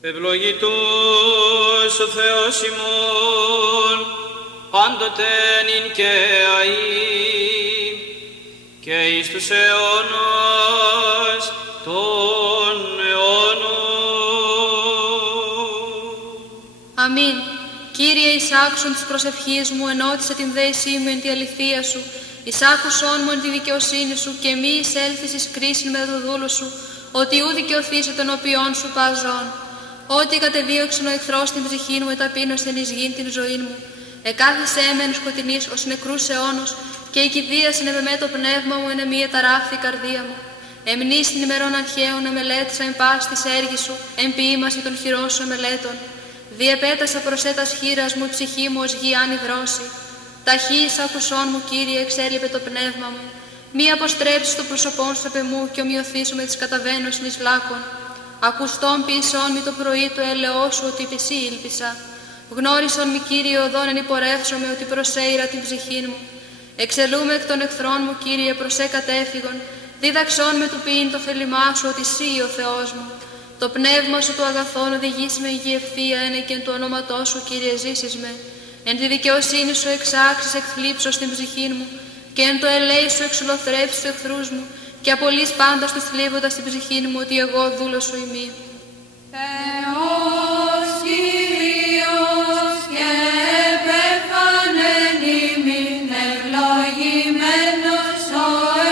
Ευλογητός ο Θεός ημών, πάντοτε νυν και αεί, και εις τους αιώνας των αιώνων. Αμήν. Κύριε, εισάξον της προσευχής μου, ενώτισε την δέησή μου εν τη αληθεία σου, εισάκουσόν μου εν τη δικαιοσύνη σου, και μη εισέλθεις εις κρίσιν με το δούλο σου, ότι ου δικαιωθήσε των οποίων σου παζών. Ότι κατεδίωξεν ο εχθρός την ψυχή μου, εταπείνωσεν εις γην την ζωή μου. Εκάθισε έμεν σκοτεινής ως νεκρούς αιώνος, και η κηδείας ενεπεμέ το πνεύμα μου, εν εμεί εταράχθη η καρδία μου. Εμνείς την ημερών αρχαίων εμελέτησα εν πάση της έργης σου, εν ποίημαση των χειρών σου εμελέτων. Διεπέτασα προσέτας χείρας μου, η ψυχή μου ως γη αν υδρώσει. Ταχύς ακουσών μου, Κύριε, εξέλιπε το πνεύμα μου. Μη αποστρέψεις το πρόσωπόν σου επ' εμού, και ομοιωθήσου με τις καταβαίνωσιν εις λάκων. Ακουστών ποιησών μη το πρωί του έλεος σου, ότι επ' εσύ ήλπισα. Γνώρισον μη, Κύριε, οδόν εν υπορεύσομαι, ότι προσέειρα την ψυχήν μου. Εξελούμε εκ των εχθρών μου, Κύριε, προσέ κατέφυγον. Δίδαξόν με του ποιήν το θέλημά σου, ότι εσύ ο Θεός μου. Το πνεύμα σου του αγαθόν οδηγήσει με υγιή ευθεία, ένε και εν του ονόματός σου, Κύριε, ζήσεις με. Εν τη δικαιοσύνη σου εξάξεις εκθλίψω στην ψυχή μου, και εν το ελέη σου εξολοθρεύσεις τους εχθρούς μου, και απολύς πάντα τους θλίβοντας την ψυχή μου, ότι εγώ δούλος σου ημί. Θεός Κύριος και επέφανεν ημίν, ευλογημένος ο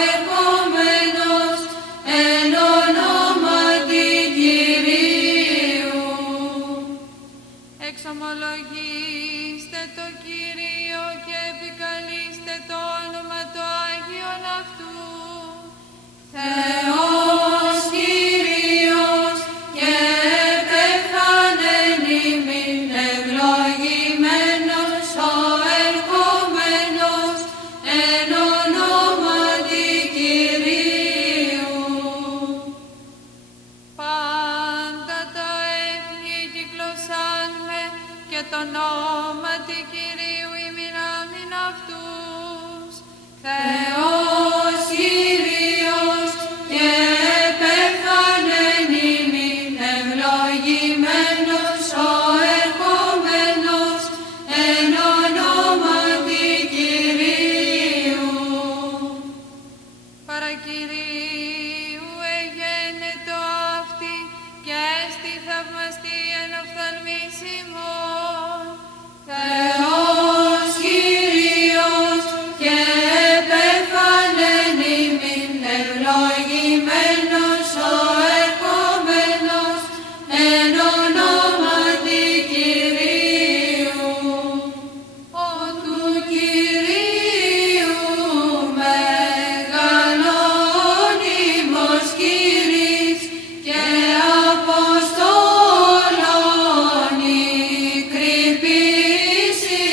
ερχόμενος εν ονόματι Κυρίου. Εξομολογήστε το Κύριο και επικαλείστε το όνομα το Άγιον αυτού. Θεός Κύριος και επέφανεν ημίν, ευλογημένος ο ερχόμενος εν ονόματι Κυρίου. Πάντα τα έθνη κυκλωσάν με, και το ονόματι Κυρίου ημίν αμήν αυτούς. Θεός Κύριος και επέφανεν ημίν, ευλογημένος ο ερχόμενος εν ονόματι Κυρίου. Παρακυρίου εγένετο αυτή, και έστι θαυμαστή εν οφθαλμής ημών. Θεός Κύριος και επέφανεν ημίν, ευλογημένος ο ερχόμενος εν ονόματι Κυρίου. Ο του Κυρίου μεγαλώνυμος Κύρις και Αποστόλων η κρυπήση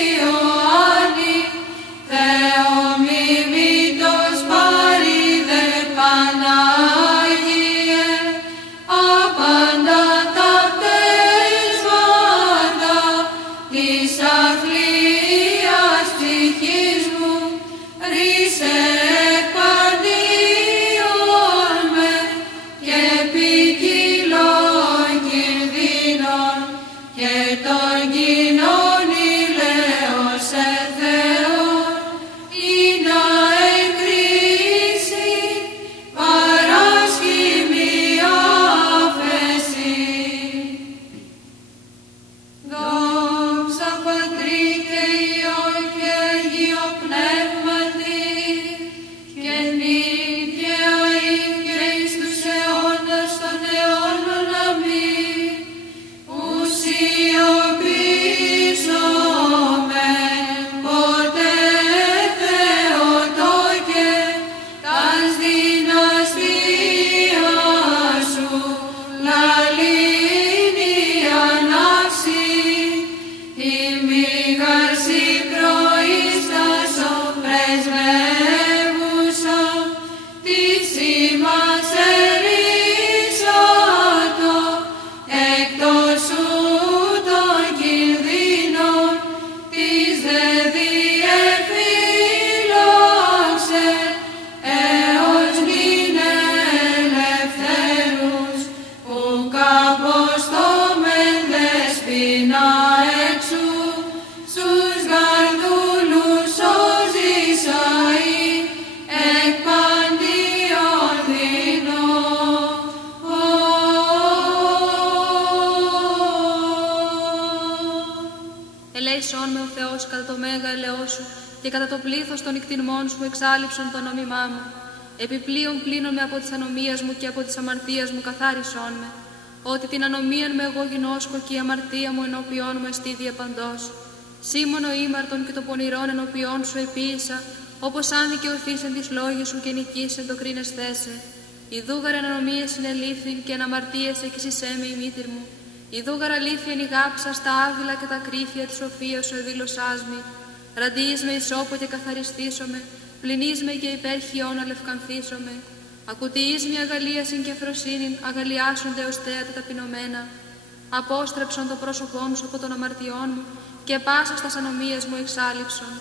ελέησόν με ο Θεός κατά το μέγα ελαιό σου και κατά το πλήθος των ικτινμών σου εξάλειψον το νόμιμά μου. Επιπλέον πλύνον με από της ανομίας μου και από της αμαρτίας μου καθάρισόν με. Ότι την ανομίαν με εγώ γινώσκω και η αμαρτία μου ενώπιόν μου εστί διαπαντός. Σήμωνο ήμαρτον και το πονηρόν ενώπιόν σου επίησα, όπως αν δικαιωθείς εν της λόγης σου και νικήσεν το κρίνεσθέσε. Ιδούγαρ ανομίες συνελήφθην και αναμαρτίες εκεισισέ με η μήτηρ μου. Ιδούγαρ αλήθειεν ηγάψα στα άδειλα και τα κρύφια της σοφίας σου εδήλωσάς μη. Ραντείς με ισόπο και καθαριστήσομαι, πλυνείς με και υπέρ χιών αλευκανθήσομαι. Ακουτιείς με αγαλίασιν και φροσύνην, αγαλιάσονται ως θέατα ταπεινωμένα. Απόστρεψον το πρόσωπόν σου από των αμαρτιών μου και πάσα στα ανομίες μου εξάλειψον.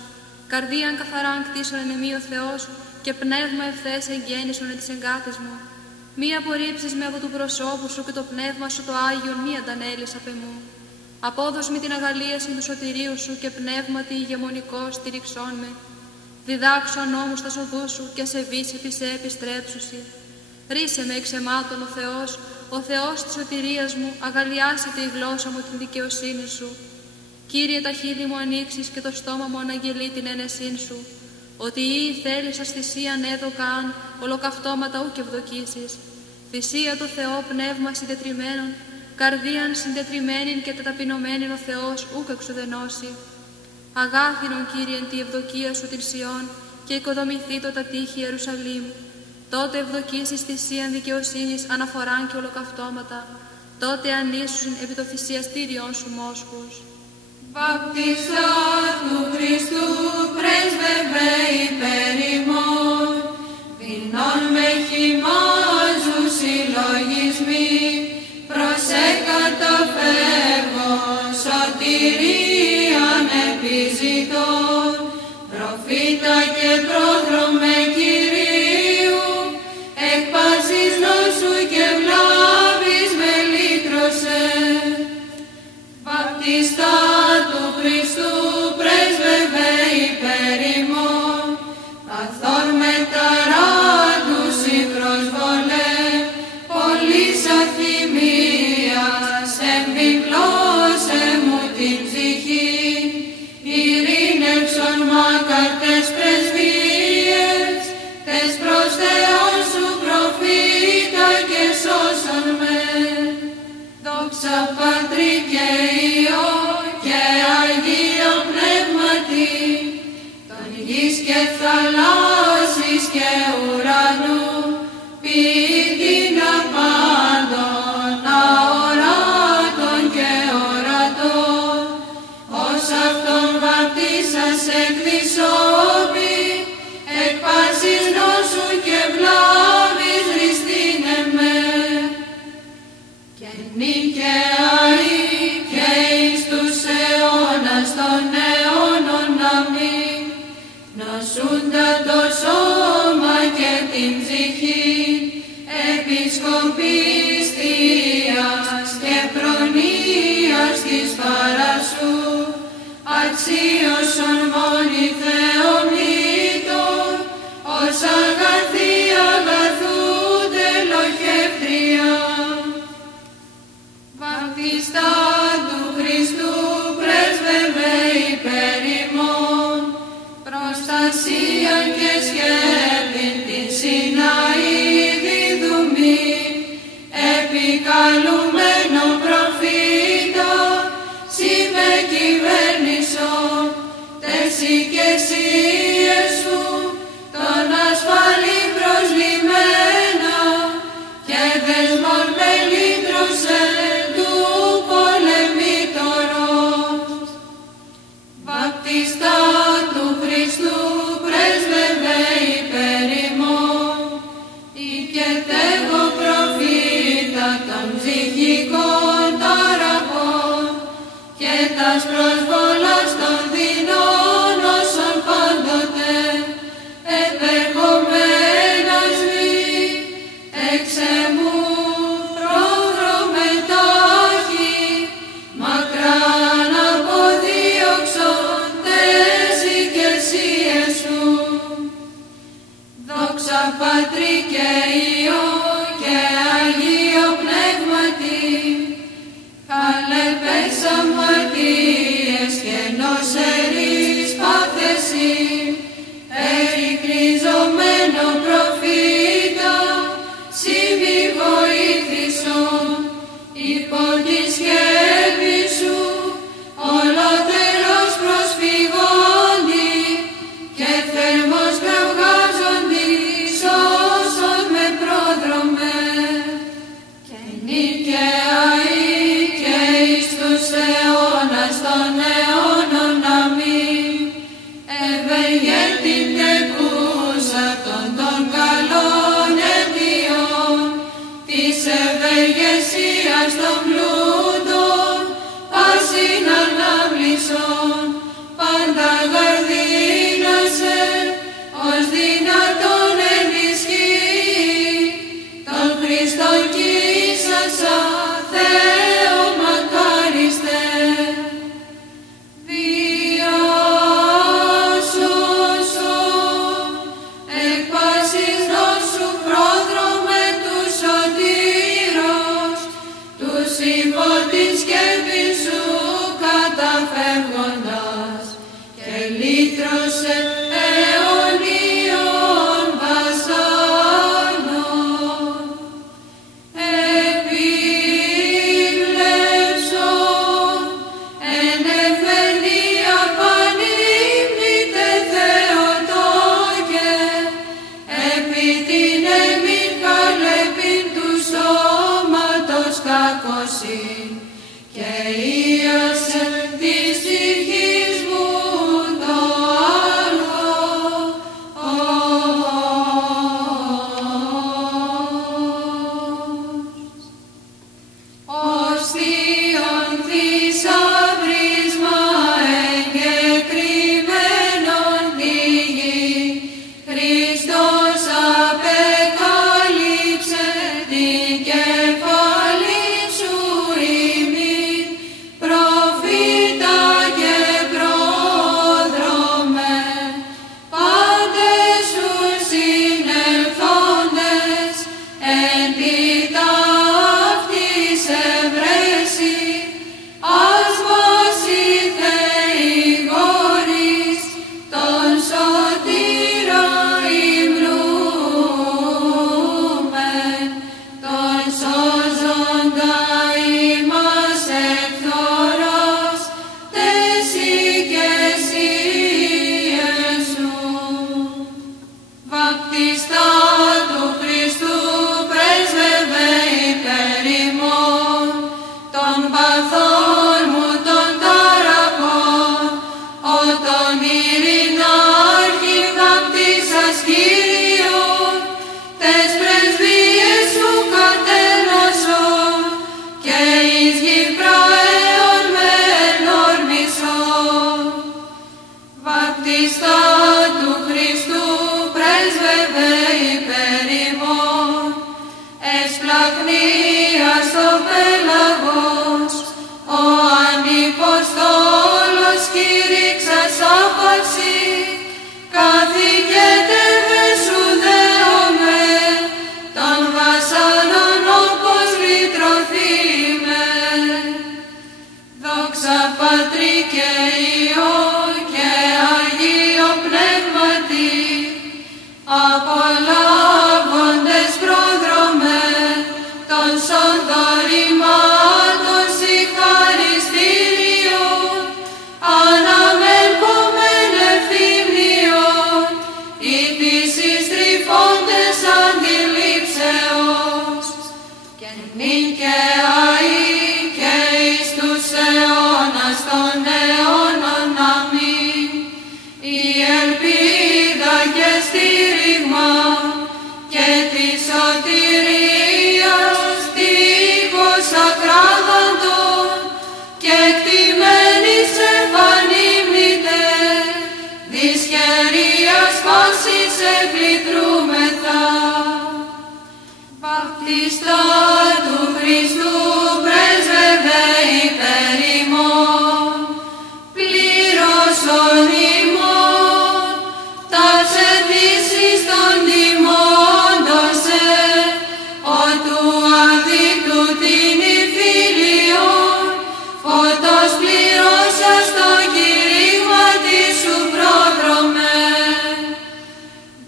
Καρδίαν καθαράν κτίσον εν εμεί ο Θεός και πνεύμα ευθές εγγέννησον εν της εγκάτης μου. Μη απορρίψεις με από του προσώπου σου και το πνεύμα σου το Άγιον μη αντανέλεις απ' εμού. Απόδος με την αγαλίαση του σωτηρίου σου και πνεύματι ηγεμονικό στηριξών με. Διδάξω νόμους στα σοδούς σου και σε βύση επί σε επιστρέψουσι. Ρίσε με εξ αιμάτων ο Θεός της σωτηρίας μου, αγαλιάσετε η γλώσσα μου την δικαιοσύνη σου. Κύριε, τα χείλη μου ανοίξεις και το στόμα μου αναγγελεί την ένεσήν σου. Ότι ή θέλησας θυσίαν έδωκαν, ολοκαυτώματα ούκ ευδοκίσεις. Θυσία του Θεό πνεύμα συντετριμένων, καρδίαν συντετριμένην και ταπεινωμένην ο Θεός ούκ εξουδενώσει. Αγάθινον, Κύριε, εν τη ευδοκία σου την Σιών και οικοδομηθεί το τα τείχη Ιερουσαλήμ. Τότε ευδοκίσεις θυσίαν δικαιοσύνης αναφοράν και ολοκαυτώματα. Τότε ανήσουσιν επί το θυσιαστήριον σου μόσχους. Βαπτιστά του Χριστού πρέσβευε υπέρ ημών, δεινών με χυμάζουν συλλογισμοί, προς εκαταφεύγων σωτηρίαν επιζητών, προφήτα και πρόδρομε Κυρίου, εκ πάσης νόσου και βλάβης με λύτρωσε. Βαπτιστά του Χριστού πρέσβευε υπέρ ημών, καθόν με ταράντους η προσβολέ, πολλής αθυμίας εμπιπλώσε μου την ψυχή, ειρήνευσον μακάρ τες πρεσβείες, τες προς Θεόν σου προφήτα και σώσον με. Δόξα Πατρί και Υιό και Αγίο Πνεύματι, των γης και θαλάσσης και ουρανού, ποιητήν απάντων αοράτων και ορατών, ως αυτόν βαπτίσας εκ δυσόπη, εκ πάσης νόσου και βλάβης ρηστήνε με. Και νικαίοι και εις τους αιώνας των αιώνων αμήν, νοσούντα το σώμα και την ψυχή, επισκοπής θείας και προνοίας της παρασού, αξίωσον μόνοι Θεομήτων, ως αγαθοί αγαθού τελοχεύτρια. Βαπτιστά του Χριστού πρέσβευε υπέρ ημών, προστασίαν και σκέπην την Σιναήδη δουμή, επικαλουμένο προφήτα, σοι με κυβέρνησον, τες οικεσίες σου, τον ασφαλή προσλημμένα, και δεσμόν με λύτρωσε του πολεμήτωρος. Βαπτιστά του Χριστού πρέσβευε υπέρ ημών, οικετεύω προφήτα των ψυχικών ταραχών, και τας προσβολάς των δεινών όσων πάντοτε επερχομένας μη, εξεμού πρόδρομε τάχη, μακράν αποδίωξον τες οικεσίες σου. Δόξα Πατρί και Υιό και Αγίο Πνεύματι, καλεπές αμαρτίες και νόσ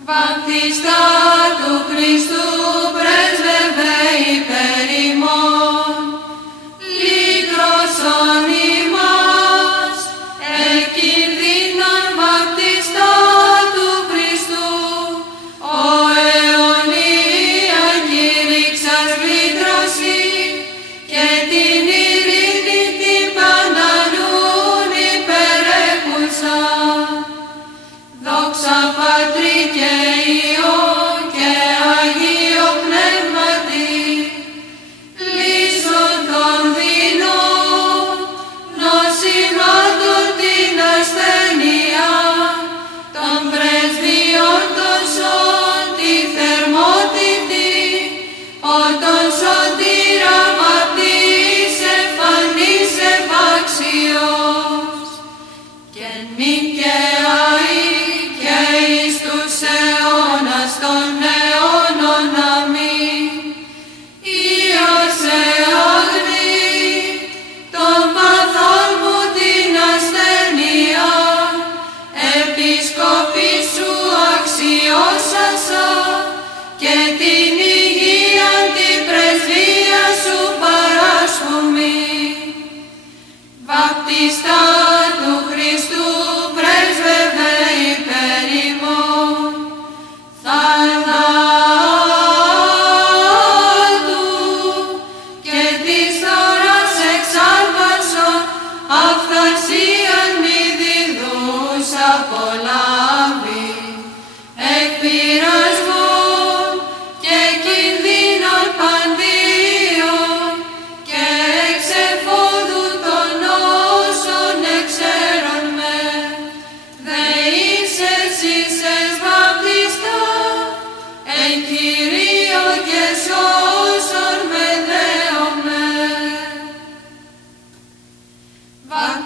Βαπτιστά του Χριστού πρέσβευε υπέρ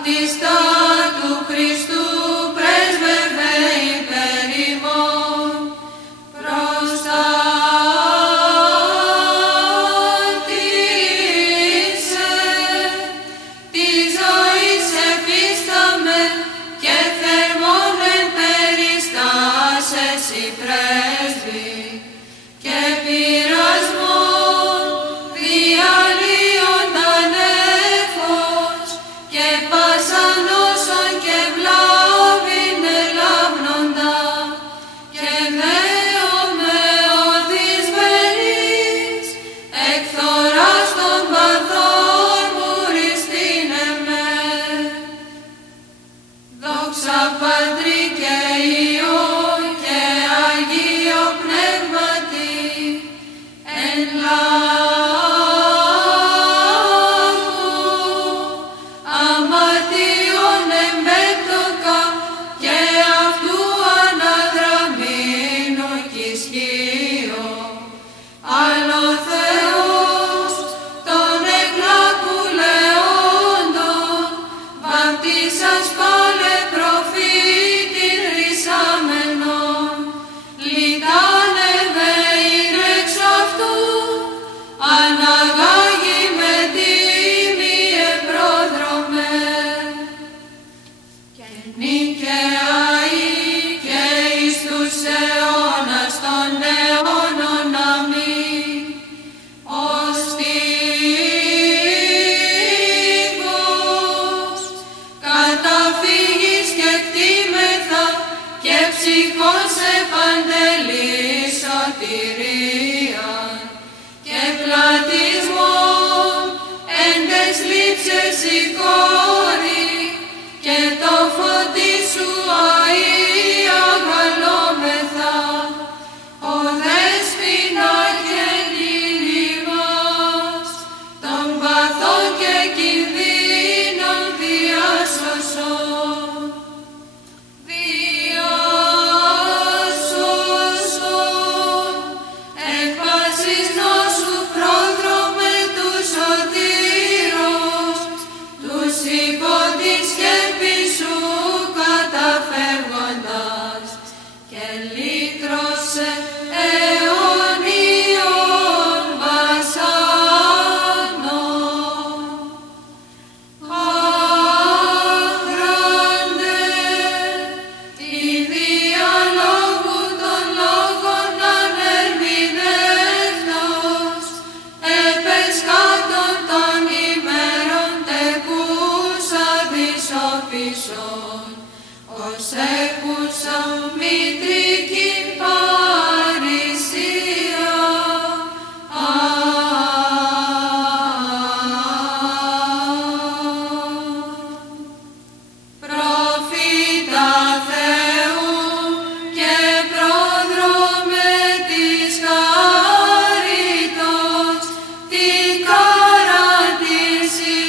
βαπτιστά του Χριστού πρέσβευε υπέρ ημών, προστάτησε, τη ζωής επίσταμε και θερμόν εν περιστάσες η πρέσβη και πειρασμόν διαλύονταν έφος και πάσαν όσων και βλάβην ελάμνοντα και δέομαι οδυσμένης εκθοράς των παθών μου ριστήνε με. Δόξα Πατρί και Υιό και Αγίο Πνεύματι, εν λάβου αματίων εμπέπτωκα και αυτού αναδραμήνου κι ισχύω. Άλλο Θεός των εκλάκουλεόντων βαπτίσας πάλε προφήτην ρησάμενον, λιτάνευε ήρ' εξ αυτού, αναγάγει με τίμιε πρόδρομε. Και νικαιαί και εις τους αιώνας των αιώνων αμήν, ως τύχος καταφύγεις και κτήμεθα και ψυχών σε παντελή σωτηρίαν και πλατισμόν εν τες λήψες η κόρη και το φωτί σου αΐ αγαλόμεθα, ο δέσποινα και νύλη μας, των παθών και κινδύνων διάσωσον. Διάσωσον, εκ πάσης νόσου πρόδρομε του σωτήρος, τους υπό τη σκέπη σου καταφεύγοντας και λύτρωσε αιώνιον βασάνων. Άχραντε, η διαλόγου των λόγων ανερμηνεύτος, επεσκάτων των ημέρων τεκούσα δυσοπισών, ως έκουσα μητρική παρησία. Προφήτα Θεού και πρόδρομε της χάριτος, τι καραντήσει,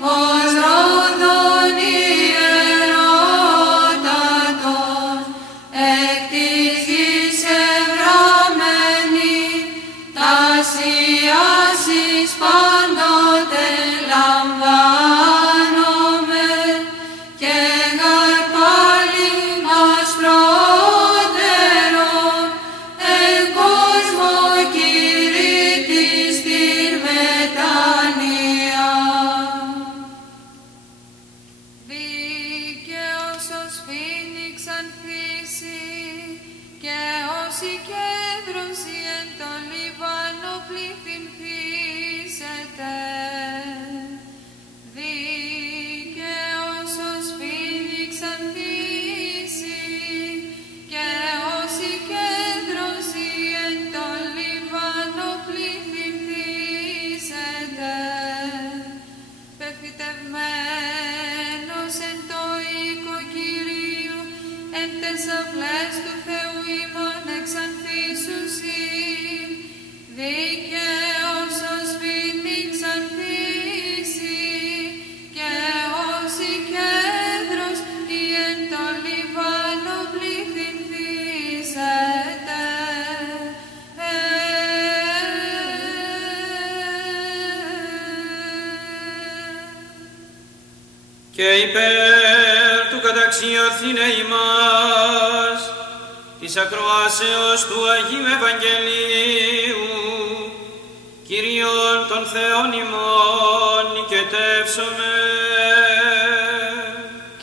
ως ρόδον ιερότατον, εκ της γης ευραμένη, τασιάσεις πάντοτε λαμβάνομαι, και γαρ πάλι ασπρότερον, εν κόσμο κηρύττης την μετάνοια. Δίκαιος ως φοίνιξ ανθίσει και ως η κέντρωση εν τον Λιβάνο πληθυνθήσεται. Δίκαιος ως φοίνιξ ανθίσει και ως η κέντρωση εν τον Λιβάνο πληθυνθήσεται. Πεφυτευμένος εν το οίκο Κυρίου, εν τες αυλές του Θεού ημών εξανθήσουσι. Δίκαιος ως φοίνιξ ανθίσει και ως η κέντρος η εν το Λιβάνο πληθυνθήσεται. Και και υπέρ του καταξιωθήνε ημάς της ακροάσεως του Αγίου Ευαγγελίου, Κύριον των Θεών ημών νικετεύσομαι.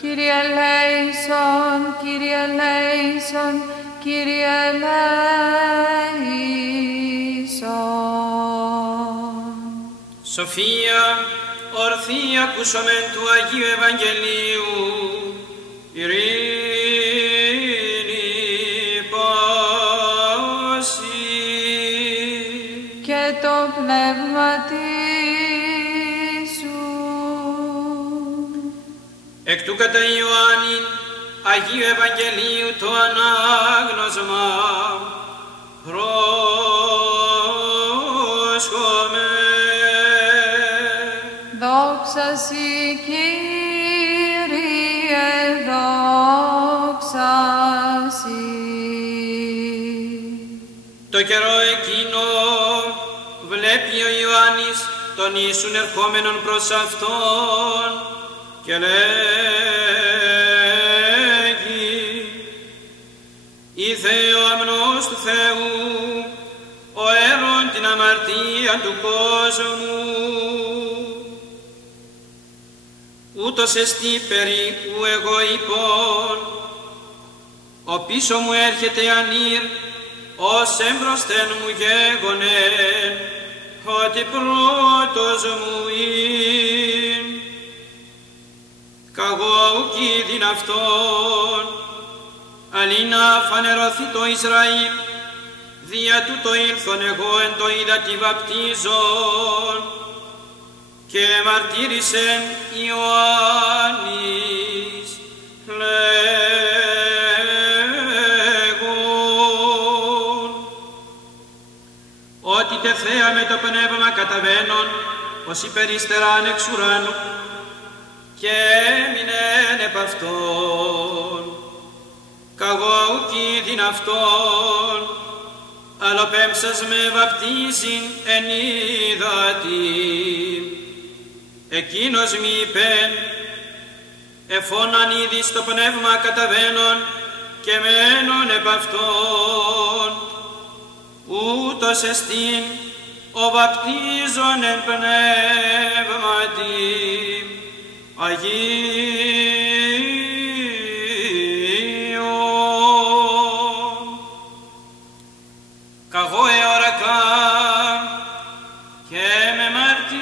Κύριε ελέησον, Κύριε ελέησον, Κύριε ελέησον. Σοφία, ορθή ακούσομεν του Αγίου Ευαγγελίου, ειρήνη πάση. Και το πνεύμα σου. Εκ του κατά Ιωάννην Αγίου Ευαγγελίου το ανάγνωσμα πρόσχομαι. Δόξα Συ, Κύριε, δόξα Συ. Το καιρό εκείνο βλέπει ο Ιωάννης τον Ιησούν ερχόμενον προς Αυτόν και λέγει: «Ήθε ο αμνός του Θεού, ο έρων την αμαρτία του κόσμου. Ούτως εστί περί ου εγώ είπων, ο πίσω μου έρχεται ανήρ, ως εμπροσθέν μου γέγονεν, ότι πρώτος μου ειν. Καγώ ουκ είδην αυτόν, αλλήνα φανερωθεί το Ισραήλ, δια τούτο ήλθον εγώ εν το ύδατι βαπτίζον, και μαρτύρησεν Ιωάννης λέγον, ότι τεθέα με το πνεύμα καταβαίνον, ως υπεριστεράν εξ ουράνου, και έμεινεν επ' αυτόν. Καγώ ουκ είδην αυτόν, αλλά πέμψας με βαπτίζειν εν ύδατι. Εκείνος μη είπεν, εφώναν ήδη στο πνεύμα καταβαίνον και μένον επ' αυτόν. Ούτως εστίν ο βαπτίζων εν πνεύματι Αγίων. Καγώ εωρακά και με μαρτυρικά.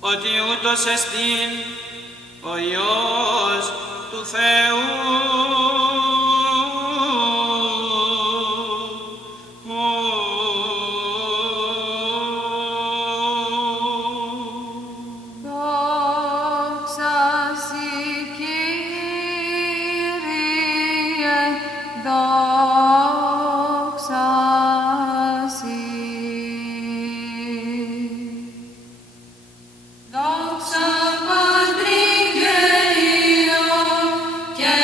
Ότι ούτως εστίν ο Υιός του Θεού. Δόξα Συ, Κύριε, δόξα Συ. Δόξα Πατρί και Υιό και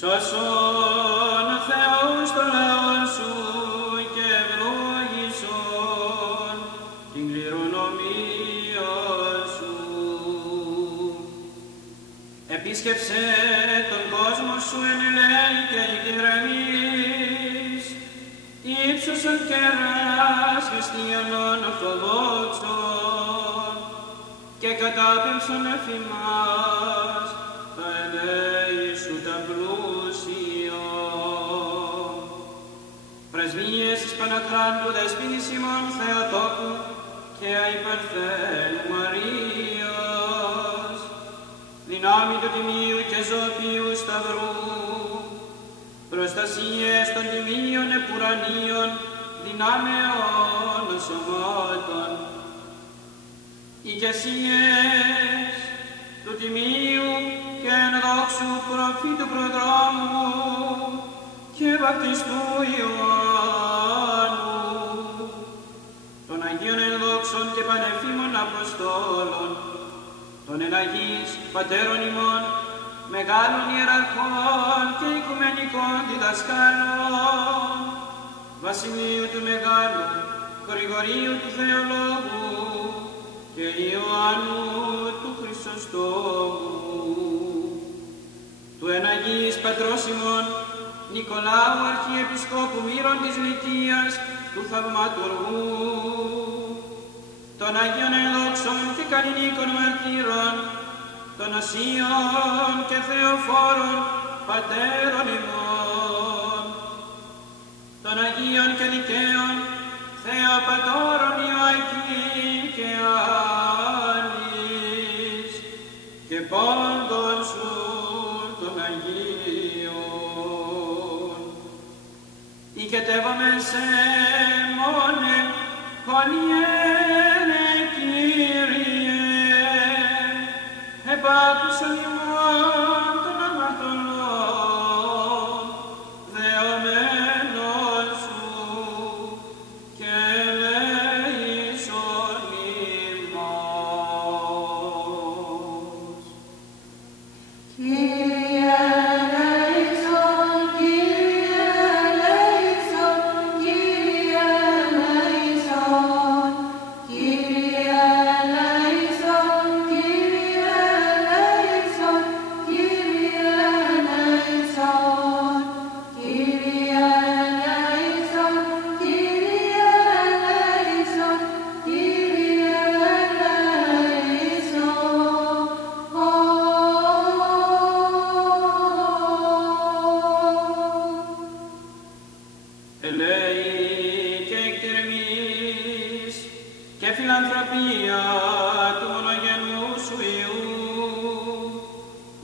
Σώσον ο Θεός το λαό σου και ευλόγησον την κληρονομία σου. Επίσκεψε τον κόσμο σου εν ελέη και ηρεμής, ύψωσον κεράς χριστιανών ορθοδόξων και κατάπεμψον εφημάς τα ελέη σου τα πλούσια. Πρεσβείες της Παναχράντου Δεσποίνης ημών Θεοτόκου και αϊπαρθένου Μαρίας, δυνάμει του Τιμίου και Ζωοποιού Σταυρού, προστασίες των τιμίων επουρανίων, δυνάμεων σωμάτων, ηγεσίες του Τιμίου και ενδόξου προφήτου προδρόμου και βαπτιστού Ιωάννου, των Αγίων ενδόξων και πανεφήμων Αποστόλων, των εναγείς πατέρων ημών, μεγάλων ιεραρχών και οικουμενικών διδασκάλων, Βασιλείου του Μεγάλου, Γρηγορίου του Θεολόγου και Ιωάννου του Χρυσοστόμου, του εναγείς πατρός ημών, Νικολάου Αρχιεπισκόπου Μύρων της Λυκίας, του Θαυματουργού, των Αγίων ενδόξων και καλλινίκων μαρτύρων, των Οσίων και Θεοφόρων πατέρων ημών, των Αγίων και Δικαίων Θεοπατώρων Ιωακήμ και Άννης και πάντων σου των Αγίων. Οικετεύομαι σε μόνε χωλιένε Κύριε, επάκουσον ημών των αμαρτωλών, δεωμένων σου και ελέησον ημάς. Κύριε ελέησον, Κύριε ελέησον, Κύριε ελέησον, Κύριε ελέησον, Κύριε ελέησον, Κύριε ελέησον, Κύριε ελέησον, Κύριε ελέησον, Κύριε ελέησον. Ελέη και εκτιρμής και φιλανθρωπία του μονογενού σου Υιού,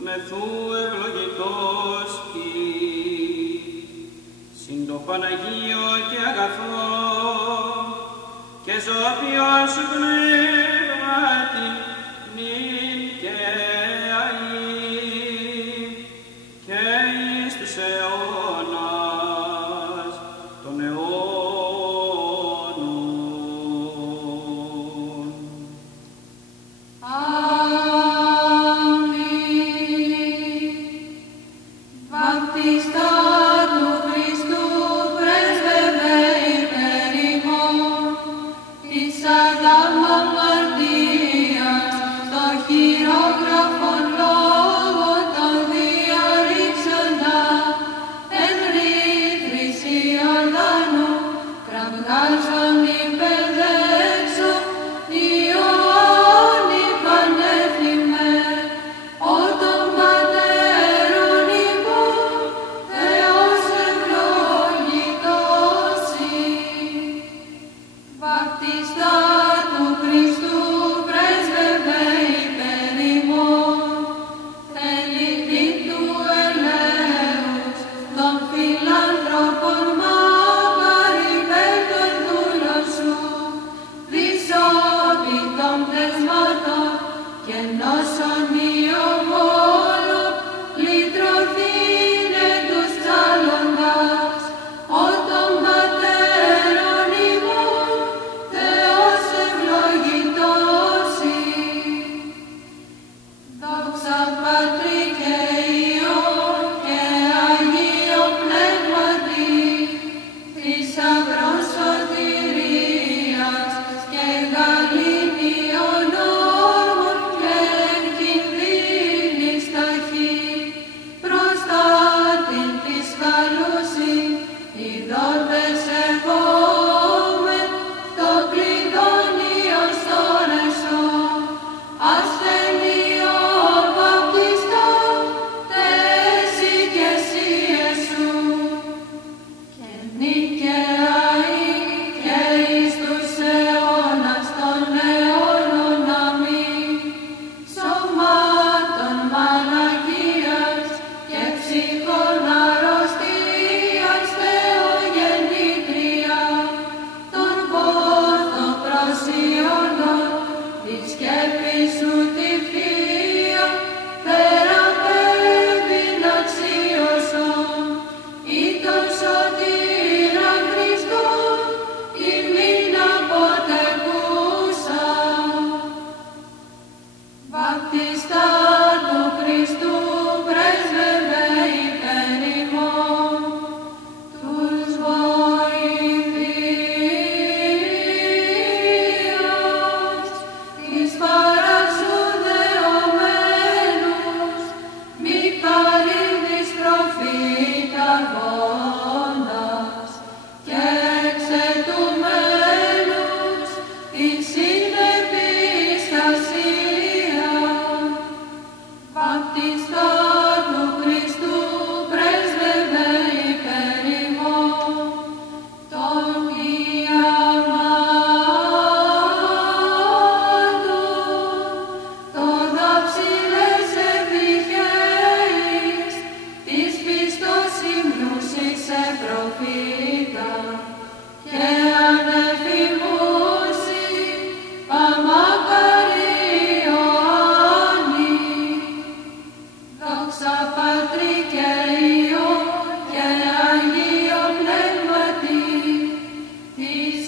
μεθού ευλογητός κι, συν το Παναγίο και αγαθό και ζώπιο σου πνεύματι νυν και αεί και εις τους αιώνας των αιώνων. Αμήν. Βαπτιστά του Χριστού πρέσβευε υπέρ ημών, της Αδάμ αμαρτίας, το χειρόγραφον λόγο τον διαρρήξοντα, εν ρήθρης Ιορδάνου, κραυγάζον υπεδέξω, Ιωάννη πανέφημε, ο των πατέρων ημών, Θεός ευλογητώσει. Βαπτιστά του Χριστού πρέσβευε υπέρ ημών, θελητή του ελέους, των φιλάνθρωπων μάγαρι υπέρ των δούλων σου, δυσόπι των πνευσμάτων και νόσων ιωμόλων, λυτρωθήνε τους τσάλλοντας, ο των πατέρων ημών, Θεός ευλογητώσει. Δόξα Πατρί και Υιό και Βαπτιστά του Χριστού πρέσβευε υπέρ ημών, τους βοηθείας, εις παράξου δεωμένους, μη παρήδης προφήταγοντας, και εξαιτουμένους την συνεπιστασία. Βαπτιστά του Χριστού πρέσβευε υπέρ ημών, τον ιαμάτου, το δαψιλές επιχέης, της πίστος υμνούσης σε προφήτα, και ανεφημούσι παμακαρί Ιωάννη. Δόξα Πατρί και Υιό και Αγίο Πνεύματι, της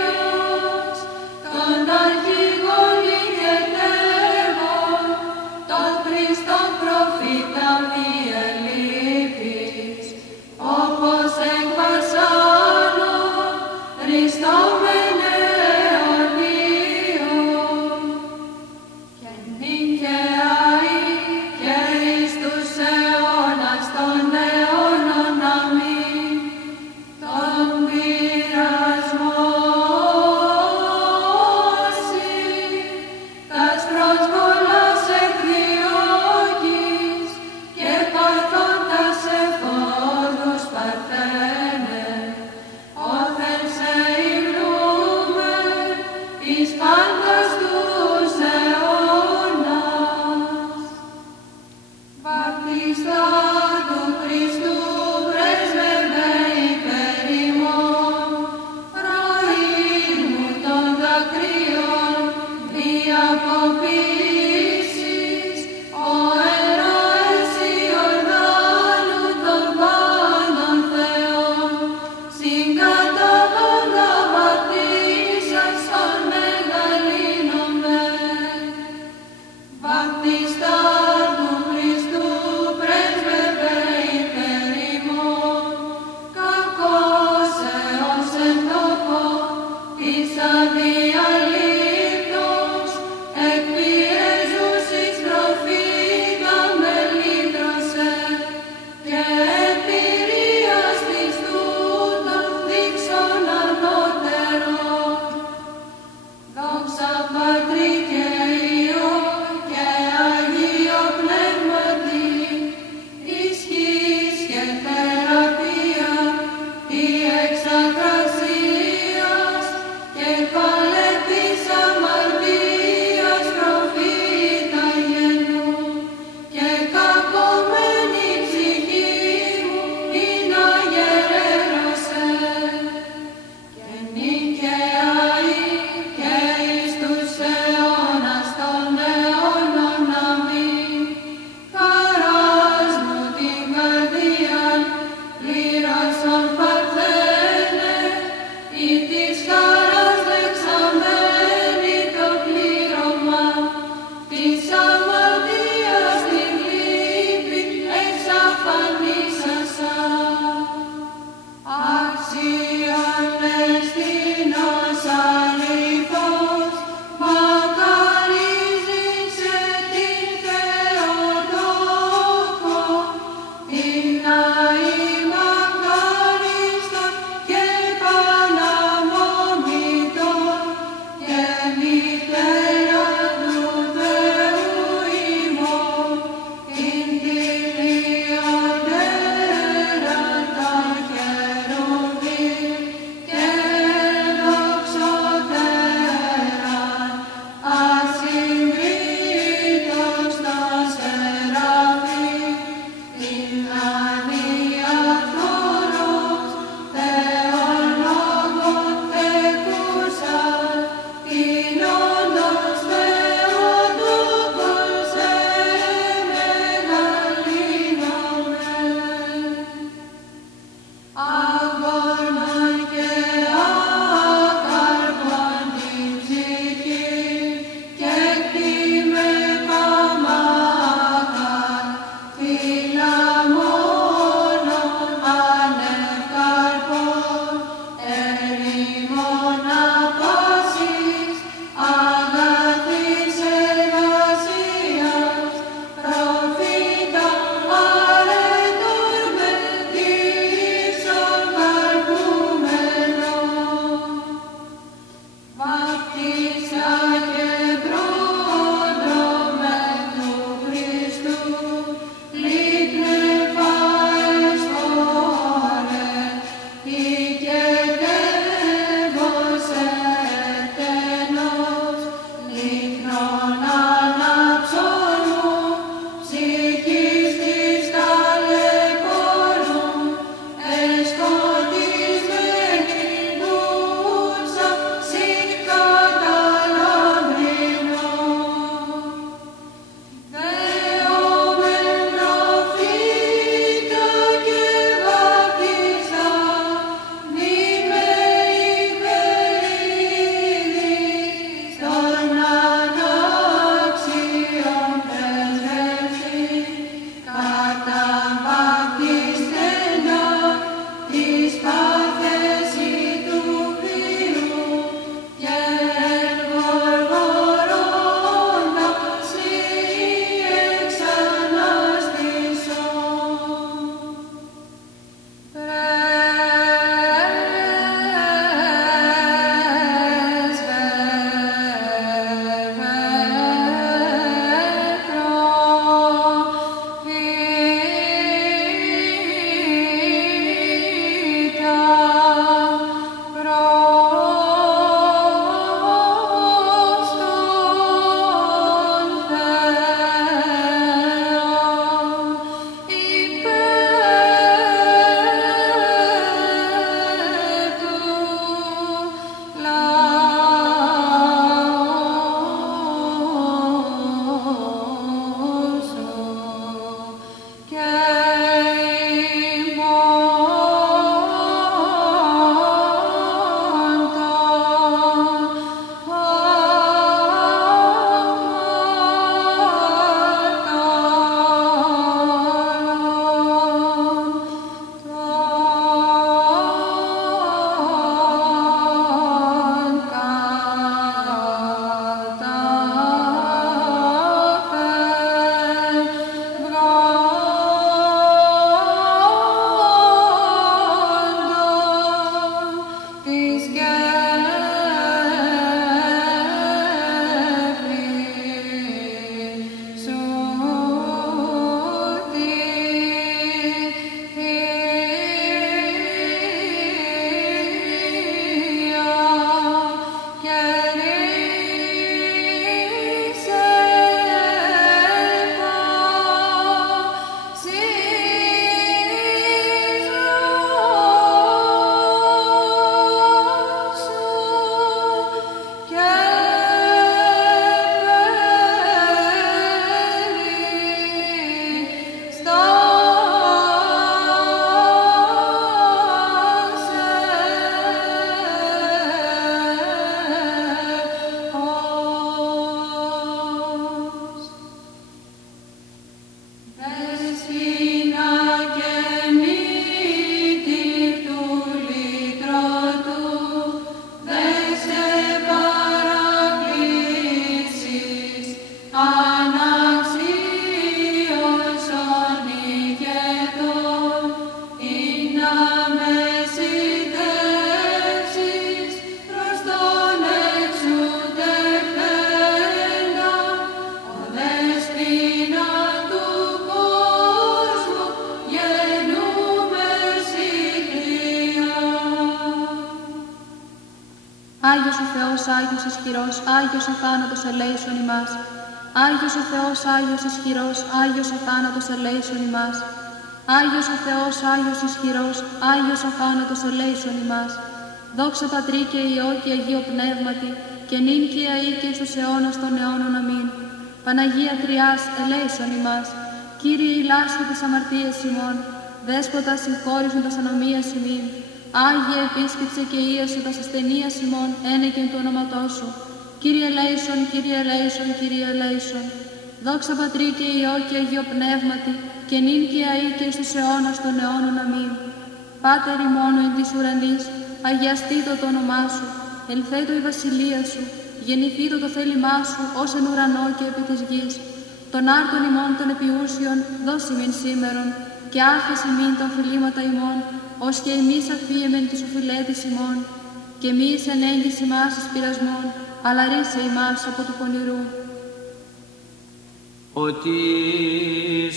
σωτηρίας, των αρχηγών ηγετεύων, των Χριστών προφήτα μη ελείπεις, όπως εκ βασάνων ριστόμεν αιωνίων, και νυν και αεί και εις τους αιώνας των αιώνων. Αμήν. Τον πειρασμόσι, τας πρόσβολας εκδιώκεις, και παρθόντας εφόρους παρθένε, όθεν σε υμνούμε εις πάντας τους αιώνας. Βαπτιστά του Χριστού πρέσβευε υπέρ ημών, ροήν μου των δακρύων μη αποποιήσεις, ο ερώες Ιορδάνου των πάντων θεών, συγκαταβόντα βαπτίσασον μεγαλύνομαι. Βαπτιστά του Χριστού πρέσβευε υπέρ ημών, κακός έως εν τόπο της αδιαλείπτος, εκπιέζουσης προφήτα με λύτρωσε, και εμπειρίας της τούτων δείξον ανώτερον. Δόξα Πατρί και Υιό και Αγίο Πνεύματι, ισχύς και θεραπεία, η εξακρασίας και παλεύεις αμαρτίας προφήτα γεννού, και κακωμένη ψυχή μου ειν αγερέρωσε, και νυν και αεί και εις τους Άγιος ο Θεός, Άγιος ισχυρός, Άγιος ο θάνατος ελέησον ημάς. Άγιος ο Θεός, Άγιος ισχυρός, Άγιος ο θάνατος ελέησον ημάς. Άγιος ο Θεός, Άγιος ισχυρός, Άγιος ο θάνατος ελέησον ημάς. Δόξα Πατρί και Υιό και Αγίο Πνεύματι, και νυν και αεί και εις τους αιώνας των αιώνων. Αμήν. Παναγία Τριάς, ελέησον ημάς. Κύριε ηλάσχε τις αμαρτίες ημών, Δέσποτα συγχώρησον τας ανομίας ημίν. Άγιε επίσκεψε και ίασον τας ασθενείας ημών, ένεκεν του ονόματός σου. Κύριε ελέησον, Κύριε ελέησον, Κύριε ελέησον. Δόξα Πατρί και Υιό και Αγίο Πνεύματι, και νυν και αεί και εις τους αιώνας των αιώνων. Αμήν. Πάτερ ημών εν της ουρανής, αγιαστήτω το όνομά σου, ελθέτω η βασιλεία σου, γεννηθήτω το θέλημά σου, ως εν ουρανό και επί της γης. Των άρτων ημών των επιούσιων, δώσει μην σήμερον, και άφεση μην τα οφειλήματα ημών, ως και εμείς αφίεμεν της οφειλέτης ημών, και μη εις ενέγγις ημάς εις πειρασμών, αλλά ρίσε ημάς από του πονηρού. Ότι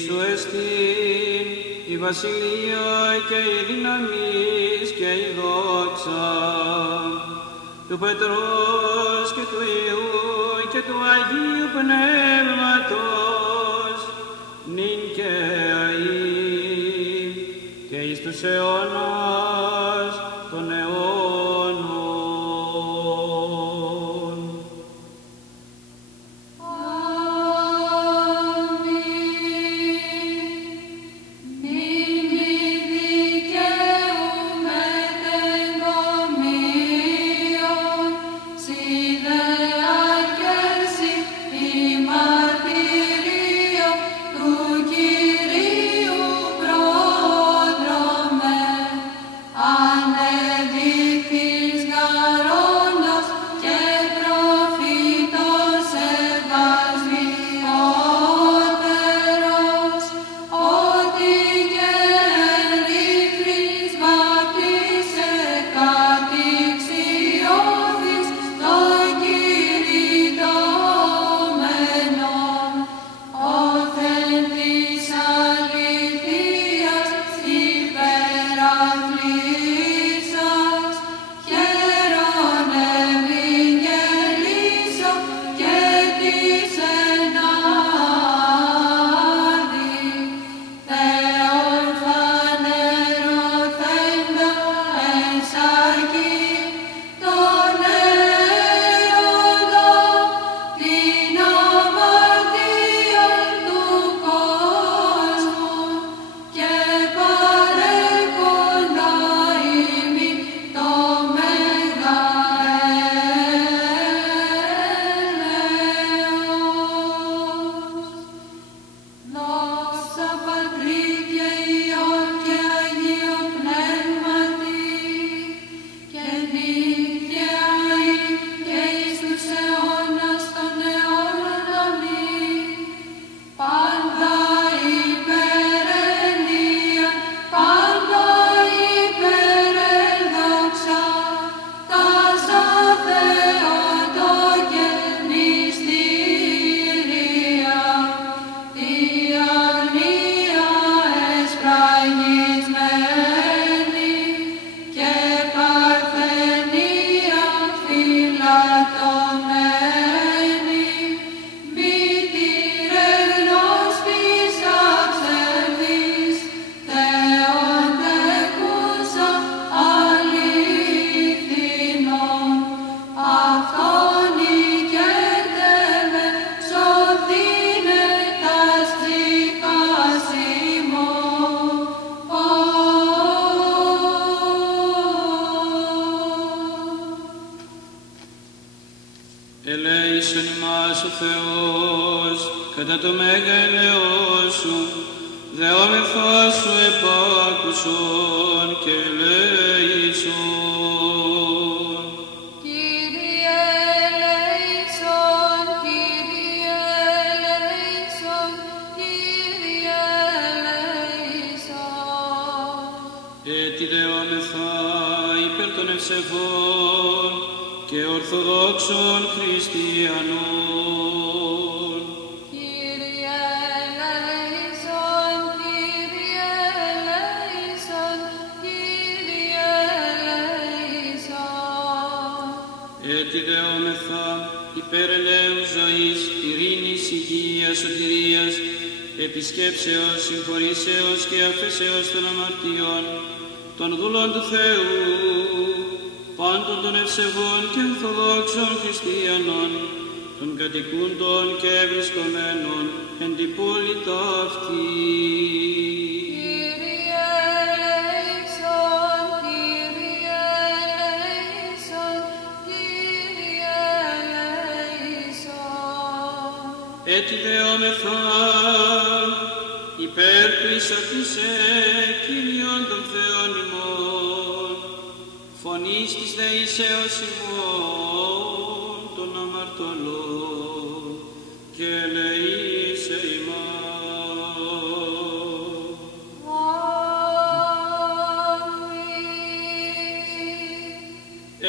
σου εστίν η βασιλεία και η δύναμις και η δόξα του Πατρός και του Υιού και του Αγίου Πνεύματος, νυν και αεί και εις τους αιώνας των αιώνων. Ελέησον ημάς ο Θεός, κατά το μέγα ελαιός σου, δεόμεθα σου επάκουσον και ελέησον. Κύριε ελέησον, Κύριε ελέησον, Κύριε ελέησον. Έτσι δεόμεθα υπέρ των ευσεβών και ορθοδόξων χριστιανών. Κύριε ελέησον, Κύριε ελέησον, Κύριε ελέησον. ζωής, ειρήνης, υγείας, σωτηρίας, επισκέψεως, συγχωρήσεως και αφέσεως των αμαρτιών, των δούλων του Θεού, πάντων των ευσεβών και ορθοδόξων χριστιανών, των κατοικούντων και ευρισκομένων εν την πόλη ταύτη. Έτσι δεόμεθα υπέρ του εισοφήσε Κύριον των Θεών ημών, φωνής της δεήσεως ημών των αμαρτωλών και ελεήσε ημών.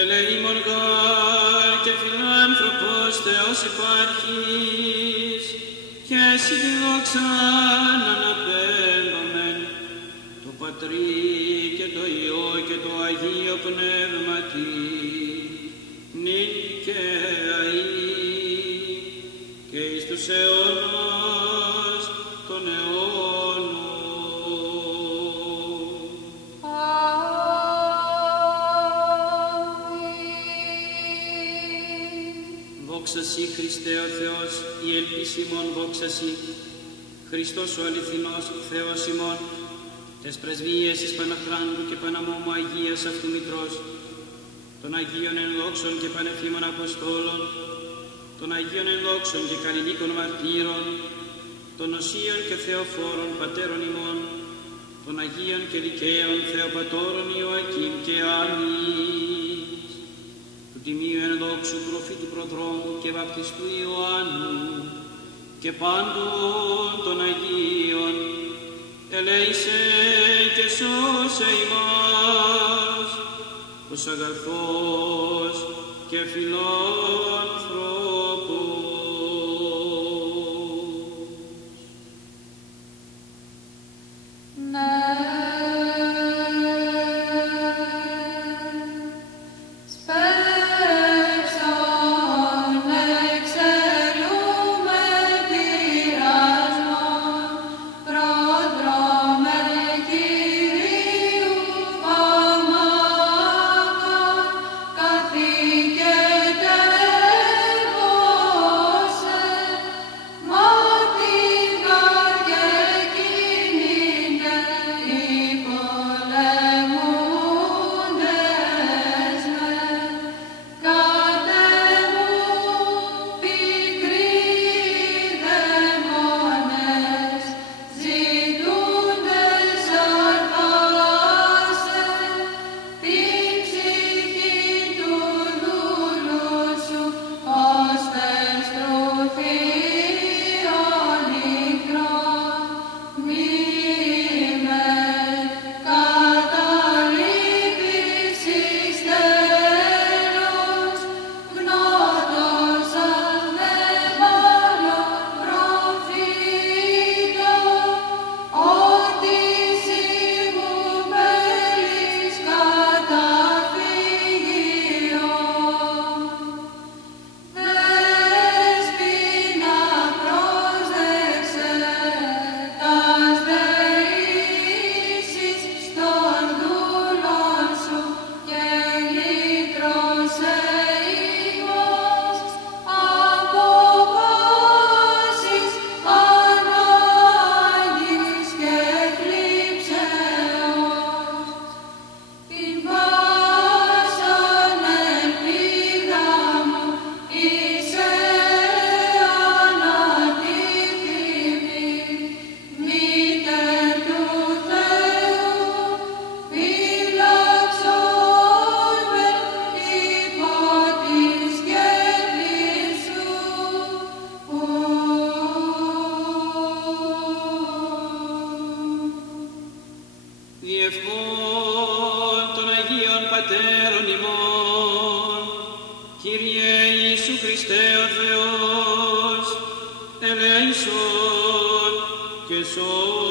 Ελεήμων γάρ και φιλάνθρωπος Θεός υπάρχεις, και εσύ τη δόξα αναπέμπαμεν, το Πατρί και το Υιό και το Αγίο Πνεύματι, νυν και αεί, και εις τους αιώνας των αιώνων. Δόξα σοι Χριστέ ο Θεός, η ελπίς ημών δόξα σοι, Χριστός ο αληθινός Θεός ημών, τες πρεσβείες εις Παναχράντου και Παναμόμου Αγίας αυτού Μητρός, των Αγίων εν δόξων και πανεφήμων Αποστόλων, των Αγίων εν δόξων και καλλιλίκων μαρτύρων, των Οσίων και Θεοφόρων Πατέρων ημών, των Αγίων και δικαίων Θεοπατώρων Ιωακήμ και Άννης, του Τιμίου εν δόξου προφήτου προδρόμου και βαπτιστού Ιωάννου, και πάντων των Αγίων, ελέησε και σώσε ημάς, ως αγαθός και φιλάνθρωπος. Διευχών των Αγίων Πατέρων ημών, Κύριε Ιησού Χριστέ ο Θεός, ελέησον και σώσον.